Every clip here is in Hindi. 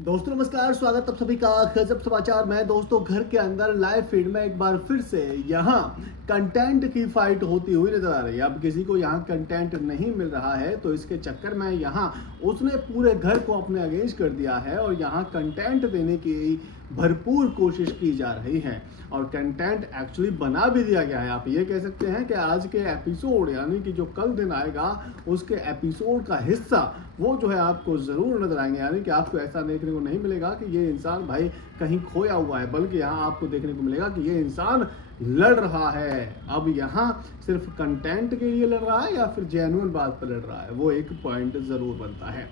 दोस्तों नमस्कार, स्वागत आप सभी का गजब समाचार में। दोस्तों घर के अंदर लाइव फीड में एक बार फिर से यहाँ कंटेंट की फाइट होती हुई नजर आ रही है। अब किसी को यहाँ कंटेंट नहीं मिल रहा है तो इसके चक्कर में यहाँ उसने पूरे घर को अपने अगेंस्ट कर दिया है और यहाँ कंटेंट देने की भरपूर कोशिश की जा रही है और कंटेंट एक्चुअली बना भी दिया गया है। आप ये कह सकते हैं कि आज के एपिसोड यानी कि जो कल दिन आएगा उसके एपिसोड का हिस्सा वो जो है आपको ज़रूर नजर आएंगे। यानी कि आपको ऐसा देखने को नहीं मिलेगा कि ये इंसान भाई कहीं खोया हुआ है, बल्कि यहाँ आपको देखने को मिलेगा कि ये इंसान लड़ रहा है। अब यहाँ सिर्फ कंटेंट के लिए लड़ रहा है या फिर जेन्युइन बात पर लड़ रहा है, वो एक पॉइंट ज़रूर बनता है।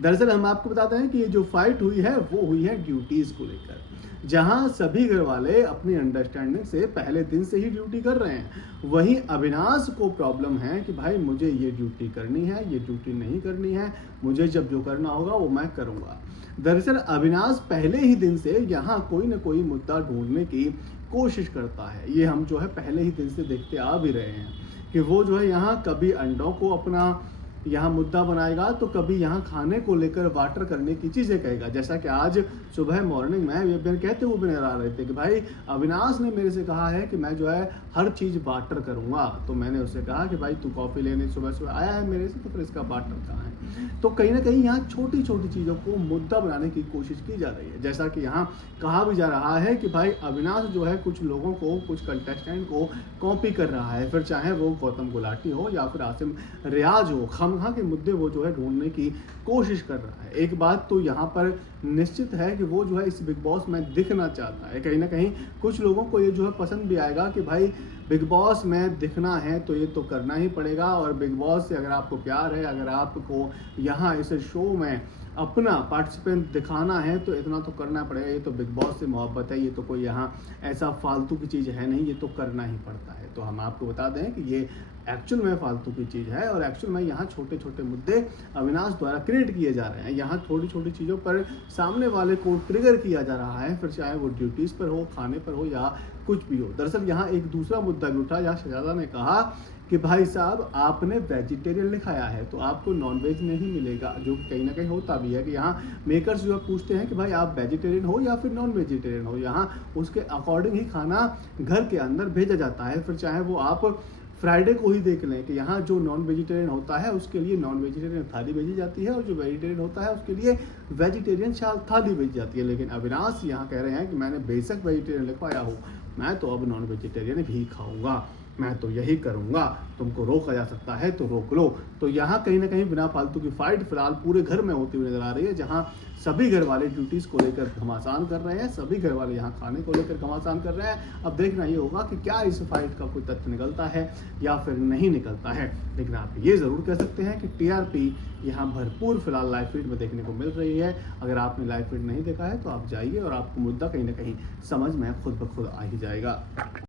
दरअसल हम आपको बताते हैं कि ये जो फाइट हुई है वो हुई है ड्यूटीज़ को लेकर, जहां सभी घर वाले अपनी अंडरस्टैंडिंग से पहले दिन से ही ड्यूटी कर रहे हैं। वहीं अविनाश को प्रॉब्लम है कि भाई मुझे ये ड्यूटी करनी है, ये ड्यूटी नहीं करनी है, मुझे जब जो करना होगा वो मैं करूँगा। दरअसल अविनाश पहले ही दिन से यहाँ कोई ना कोई मुद्दा ढूंढने की कोशिश करता है। ये हम जो है पहले ही दिन से देखते आ भी रहे हैं कि वो जो है यहाँ कभी अंडों को अपना यहाँ मुद्दा बनाएगा तो कभी यहाँ खाने को लेकर वाटर करने की चीज़ें कहेगा। जैसा कि आज सुबह मॉर्निंग में ये बहन कहते हुए नजर आ रहे थे कि भाई अविनाश ने मेरे से कहा है कि मैं जो है हर चीज़ बाटर करूँगा। तो मैंने उससे कहा कि भाई तू कॉफ़ी लेने सुबह सुबह आया है मेरे से, तो फिर इसका बाटर कहाँ है। तो कहीं ना कहीं यहाँ छोटी छोटी चीज़ों को मुद्दा बनाने की कोशिश की जा रही है। जैसा कि यहाँ कहा भी जा रहा है कि भाई अविनाश जो है कुछ लोगों को, कुछ कंटेस्टेंट को कॉपी कर रहा है, फिर चाहे वो गौतम गुलाटी हो या फिर आसिम रियाज हो, खामखा के मुद्दे वो जो है ढूंढने की कोशिश कर रहा है। एक बात तो यहाँ पर निश्चित है कि वो जो है इस बिग बॉस में दिखना चाहता है। कहीं ना कहीं कुछ लोगों को ये जो है पसंद भी आएगा कि भाई बिग बॉस में दिखना है तो ये तो करना ही पड़ेगा, और बिग बॉस से अगर आपको प्यार है, अगर आपको यहाँ इस शो में अपना पार्टिसिपेंट दिखाना है तो इतना तो करना पड़ेगा। ये तो बिग बॉस से मोहब्बत है, ये तो कोई यहाँ ऐसा फालतू की चीज़ है नहीं, ये तो करना ही पड़ता है। तो हम आपको बता दें कि ये एक्चुअल में फालतू की चीज़ है और एक्चुअल में यहाँ छोटे छोटे मुद्दे अविनाश द्वारा क्रिएट किए जा रहे हैं। यहाँ छोटी छोटी चीज़ों पर सामने वाले को ट्रिगर किया जा रहा है, फिर चाहे वो ड्यूटीज़ पर हो, खाने पर हो या कुछ भी हो। दरअसल यहाँ एक दूसरा मुद्दा भी उठा जहाँ शहजादा ने कहा कि भाई साहब आपने वेजिटेरियन लिखाया है तो आपको नॉनवेज नहीं मिलेगा, जो कि कहीं ना कहीं होता भी है कि यहाँ मेकर्स जो है पूछते हैं कि भाई आप वेजिटेरियन हो या फिर नॉन वेजिटेरियन हो। यहाँ उसके अकॉर्डिंग ही खाना घर के अंदर भेजा जाता है। फिर चाहे वो आप फ्राइडे को ही देख लें कि यहाँ जो नॉन वेजिटेरियन होता है उसके लिए नॉन वेजिटेरियन थाली भेजी जाती है और जो वेजिटेरियन होता है उसके लिए वेजिटेरियन थाली भेजी जाती है। लेकिन अविनाश यहाँ कह रहे हैं कि मैंने बेशक वेजिटेरियन लिखवाया हो, मैं तो अब नॉन वेजिटेरियन भी खाऊंगा, मैं तो यही करूंगा, तुमको रोका जा सकता है तो रोक लो। तो यहाँ कहीं ना कहीं बिना फालतू की फाइट फिलहाल पूरे घर में होती हुई नजर आ रही है, जहाँ सभी घर वाले ड्यूटीज़ को लेकर घमासान कर रहे हैं, सभी घर वाले यहाँ खाने को लेकर घमासान कर रहे हैं। अब देखना ये होगा कि क्या इस फाइट का कोई तथ्य निकलता है या फिर नहीं निकलता है। लेकिन आप ये ज़रूर कह सकते हैं कि TRP यहाँ भरपूर फिलहाल लाइव फीड में देखने को मिल रही है। अगर आपने लाइव फीड नहीं देखा है तो आप जाइए और आपको मुद्दा कहीं ना कहीं समझ में खुद ब खुद आ ही जाएगा।